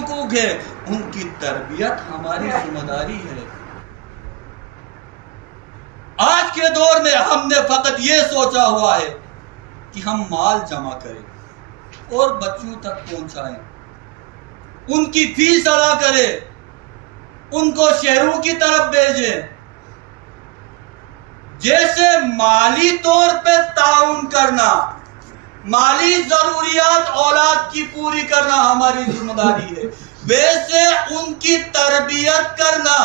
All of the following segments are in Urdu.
حقوق ہیں، ان کی تربیت ہماری ذمہ داری ہے۔ آج کے دور میں ہم نے فقط یہ سوچا ہوا ہے کہ ہم مال جمع کریں اور بچوں تک پہنچائیں، ان کی فیس ادا کریں، ان کو شہروں کی طرف بھیجیں۔ جیسے مالی طور پہ تعاون کرنا، مالی ضروریات اولاد کی پوری کرنا ہماری ذمہ داری ہے، ویسے ان کی تربیت کرنا،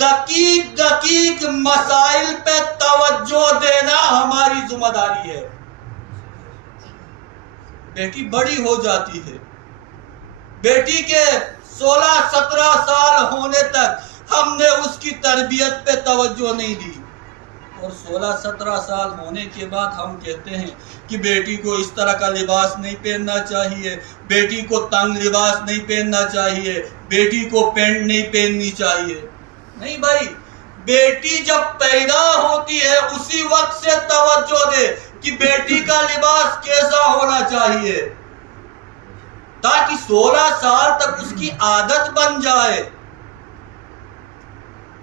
دقیق مسائل پہ توجہ دینا ہماری ذمہ داری ہے۔ بیٹی بڑی ہو جاتی ہے، بیٹی کے 16-17 سال ہونے تک ہم نے اس کی تربیت پہ توجہ نہیں دی، اور 16-17 سال ہونے کے بعد ہم کہتے ہیں کہ بیٹی کو اس طرح کا لباس نہیں پہننا چاہیے، بیٹی کو تنگ لباس نہیں پہننا چاہیے، بیٹی کو پینٹ نہیں پہننی چاہیے۔ نہیں بھائی، بیٹی جب پیدا ہوتی ہے اسی وقت سے توجہ دے کہ بیٹی کا لباس کیسا ہونا چاہیے، تاکہ 16 سال تک اس کی عادت بن جائے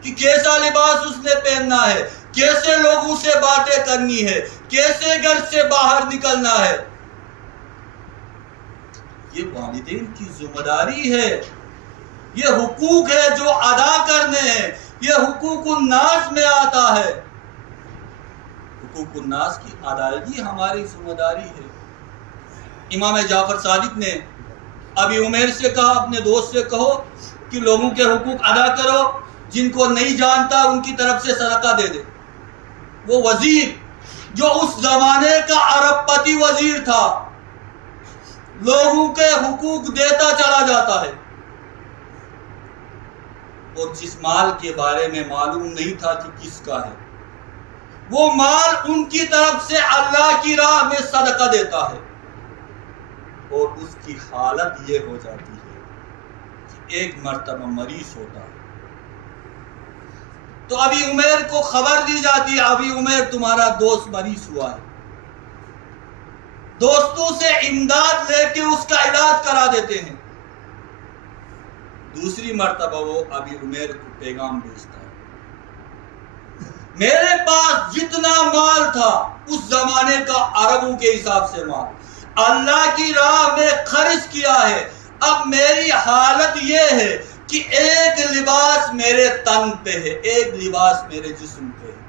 کہ کیسا لباس اس نے پہننا ہے، کیسے لوگوں سے باتیں کرنی ہے، کیسے گھر سے باہر نکلنا ہے۔ یہ والدین کی ذمہ داری ہے، یہ حقوق ہے جو ادا کرنے ہیں، یہ حقوق الناس میں آتا ہے۔ حقوق الناس کی ادائیگی ہماری ذمہ داری ہے۔ امام جعفر صادق نے ابی عمیر سے کہا، اپنے دوست سے کہو کہ لوگوں کے حقوق ادا کرو، جن کو نہیں جانتا ان کی طرف سے صدقہ دے دے۔ وہ وزیر جو اس زمانے کا ارب پتی وزیر تھا، لوگوں کے حقوق دیتا چلا جاتا ہے، اور جس مال کے بارے میں معلوم نہیں تھا کہ کس کا ہے، وہ مال ان کی طرف سے اللہ کی راہ میں صدقہ دیتا ہے، اور اس کی حالت یہ ہو جاتی ہے کہ ایک مرتبہ مریض ہوتا ہے، تو ابی عمیر کو خبر دی جاتی ہے، ابی عمیر تمہارا دوست مریض ہوا ہے۔ دوستوں سے امداد لے کے اس کا علاج کرا دیتے ہیں۔ دوسری مرتبہ وہ ابی عمیر کو پیغام بھیجتا ہے، میرے پاس جتنا مال تھا اس زمانے کا عربوں کے حساب سے مال اللہ کی راہ میں خرچ کیا ہے، اب میری حالت یہ ہے کہ ایک لباس میرے تن پہ ہے، ایک لباس میرے جسم پہ ہے،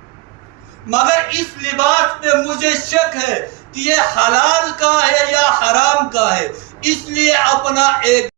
مگر اس لباس پہ مجھے شک ہے کہ یہ حلال کا ہے یا حرام کا ہے، اس لیے اپنا ایک